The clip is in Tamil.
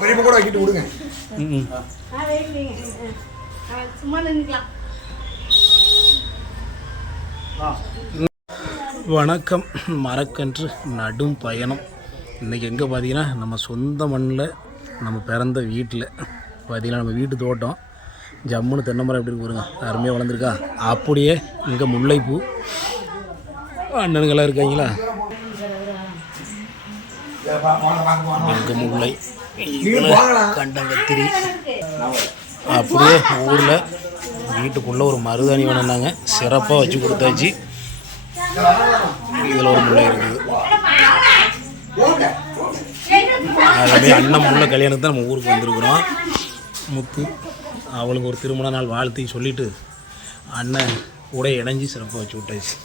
பெரியப்ப கூட வைக்கிட்டு விடுங்க. சும்மா நின்றுக்கலாம். வணக்கம். மரக்கன்று நடும் பயணம். இன்றைக்கி எங்கே பார்த்தீங்கன்னா நம்ம சொந்த மண்ணில் நம்ம பிறந்த வீட்டில் பார்த்தீங்கன்னா நம்ம வீட்டு தோட்டம் ஜம்முன்னு தென்னை மரம் எப்படி இருக்கு பாருங்க, அருமையாக வளர்ந்துருக்கா. அப்படியே இங்கே முல்லைப்பூ அண்ணனுங்கெல்லாம் இருக்காங்களா, இங்கே முல்லை கண்டங்கத்திரி. அப்படியே ஊரில் வீட்டுக்குள்ளே ஒரு மருதாணி வேணுன்னாங்க, சிறப்பாக வச்சு கொடுத்தாச்சு. இதில் ஒரு முல்லை இருக்குது. அதுமாதிரி அண்ணன் முல்லை கல்யாணத்துக்கு தான் நம்ம ஊருக்கு வந்திருக்கிறோம். முத்து அவளுக்கு ஒரு திருமண நாள் வாழ்த்தி சொல்லிவிட்டு அண்ணன் கூட இணைஞ்சி சிறப்பாக வச்சு விட்டாச்சு.